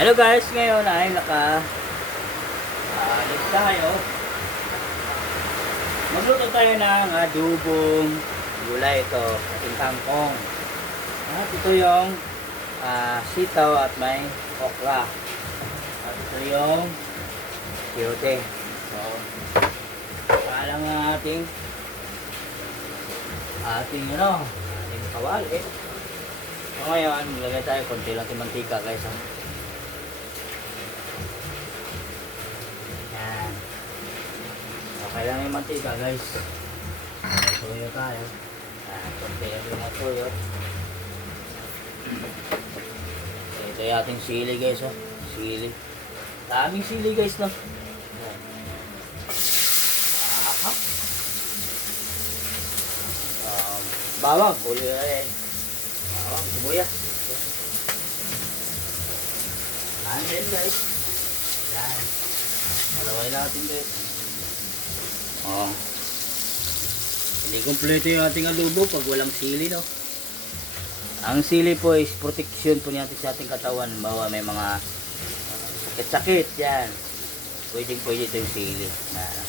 Hello guys, ngayon ay alis tayo. Magluto tayo ng adobong gulay ito, ating kangkong. At ito yung sitaw at may okra. At ito yung siyote. So, palang ating kawali. So ngayon, maglagay tayo konti lang ng mantika guys. Yan. Okay lang yung mantika guys. Tuyo tayo. Konti lang yung tuyo. Ito yung ating sili guys. Sili. Daming sili guys no. Bawang, huli na rin. Bawang, sibuyas. Yan din guys. Yan. Malaway natin guys. Hindi kompleto yung ating adobo pag walang sili no. Ang sili po is protection po natin sa ating katawan. Bawa may mga sakit-sakit yan. Pwede ito yung sili. Yan.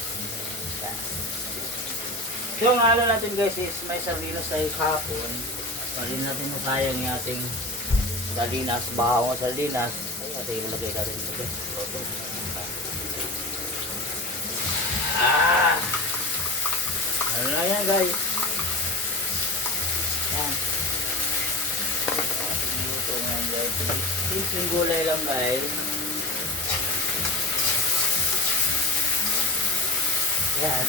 So, ang halo natin guys is may sardinas tayo kahapon. Hindi natin masayang yung ating sardinas. Bahaw ng sardinas. Ay, natin ilagay natin ito guys. Ano na yan guys. Yan. Ito nga guys. Simpleng gulay lang guys. Yan.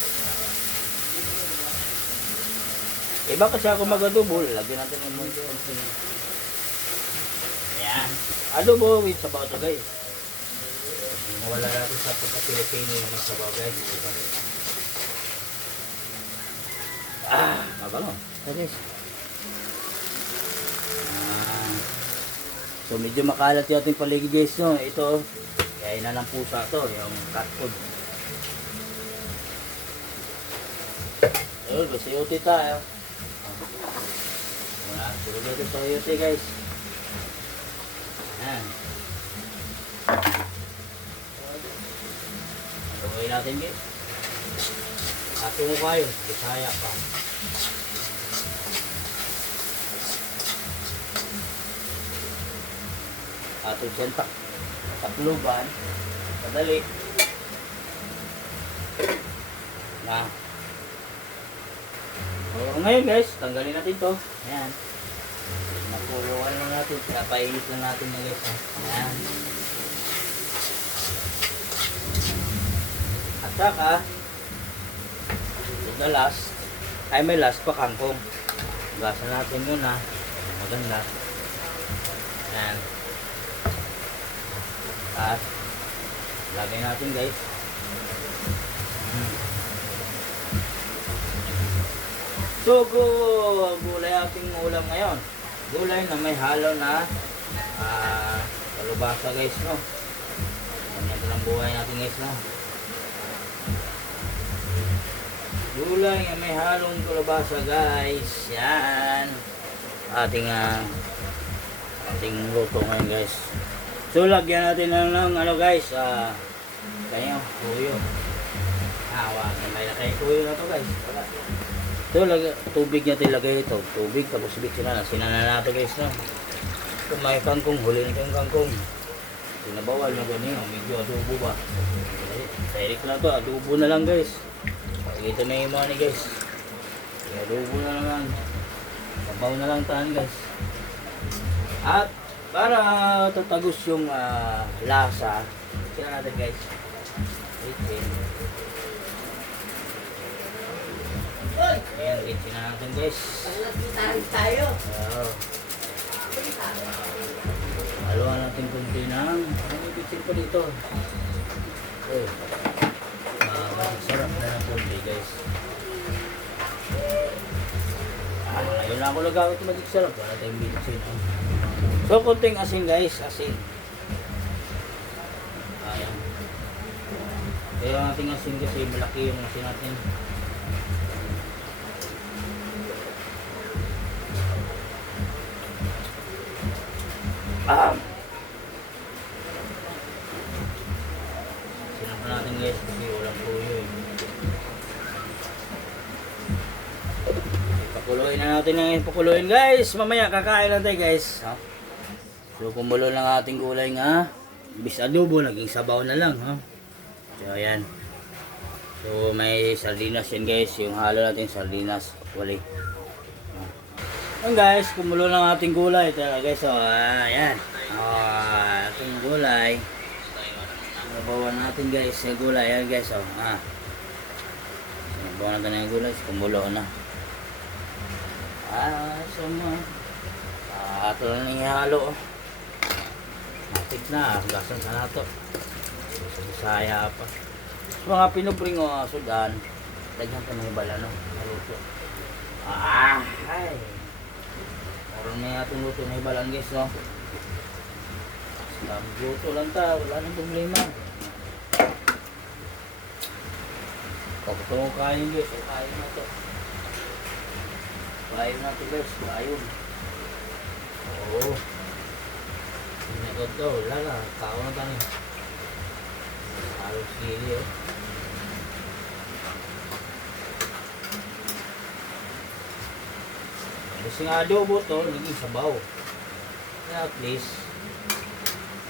Iba kasi ako mag-adobo, lagyan natin ng mga. Ayan. Adobo with sabaw to guys. Wala natin sa pagka-Pilipino yung sabaw guys. Mabango. So guys. So medyo makalat yung ating paligid guys no. Ito, kaya na ng pusa to, yung cat food. Ayun, basta yuti tayo. Tulog natin sa yote guys. Ayan. Tulogin natin guys. Ato mo kayo. Bisaya pa. Ato dyan takluban. Madali. Na. So, ngayon guys, tanggalin natin to. Ayan. Napuluan lang natin. Pinapainit lang natin na guys. Ayan. At saka, the last, ay may last pa kangkong. Gasan natin yun ha. Maganda. Ayan. At, lagay natin guys. So, gulay ating ulam ngayon. Gulay na may halo na kalubasa guys, no? Ganyan lang buhay natin guys, no? Gulay na may halong kalubasa guys. Yan. Ating luto ngayon guys. So, lagyan natin ng ano guys, kanya, tuyo. May nakay tuyo na to guys. So, tubig natin ilagay ito. Tubig, tapos bitsin na. Sinana natin guys, no? So, may kangkong. Huli na yung kangkong. Sinabawal na ganyan. Medyo adobo ba? Direct lang to. Adobo na lang guys. Ito na yung money guys. Adobo na lang. Sabaw na lang tahan guys. At, para tatagos yung lasa, sila natin guys. Ayan, kitchen na natin guys. Tayo. Haluan natin kunti ng kitchen pa dito. Sarap na ng kunti guys. Ngayon lang ako nagawit yung magig sarap. Wala tayong bitsin. So, kunting asin guys. Asin. Ayan. Kaya ang ating asin kasi malaki yung asin natin. guys kasi walang tuyo eh. Pakuluin na natin ng pakuluin guys. Mamaya kakain na tayo guys. Ha? So kumulo ng ating gulay nga. Bis adobo, naging sabaw na lang. Ha? So ayan. So may sardinas yan guys. Yung halo natin sardinas. Wali. Ayan guys, kumulo ng ating gulay. Ito guys, so ayan. Ating gulay. Nabawan natin guys yung gulay. Ayan guys, so nabawan natin yung gulay. Kumulo na. Sama. Ito na nang ihalo. Matik na. Gasan sa nato. Saya pa. So, mga pinupring o sudan. Lagyan ka ng ibala, no? Naluto. Ay. Meron na atong luto na ibalan, guys, no? Luto lang ta. Wala nang problema. Kapag kain, guys. Kain na to. Kain na to guys, kain. Oo. Sinagod daw, lala, tao na tayo. Halong sili eh. Kasi nga adobo to, naging sabaw. Kaya at least,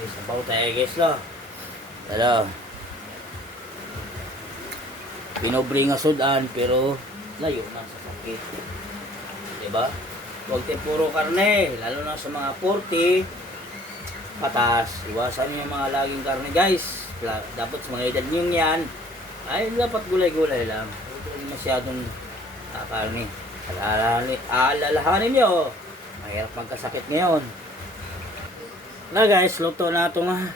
may sabaw tayo guys lo. Tala. Pinobring nga sudan, pero layo na sa sakit. Diba? Huwag tayo puro karne, lalo na sa mga 40 patas. Iwasan nyo yung mga laging karne guys. Dapat sa mga edad nyo yan ay dapat gulay-gulay lang. Huwag masyadong karne. Alalahanin nyo, mahirap magkasakit ngayon. Na guys, luto na ito nga.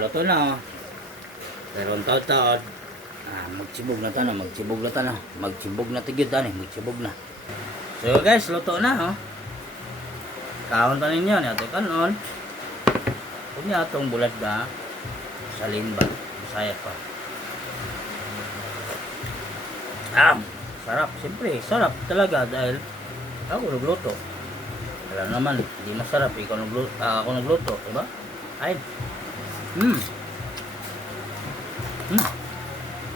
Luto na. Pero ang taon-taon magtsibog na tayo, magtsibog na tigid tayo, magtsibog na. So guys, luto na, oh. Kaon ta ninyo, nato kanon. Kung niya itong bulat na, salin ba? Masaya pa. Sarap, siyempre, sarap talaga dahil ako nagluto. Wala naman, hindi masarap, ako nagluto, diba? Ayun.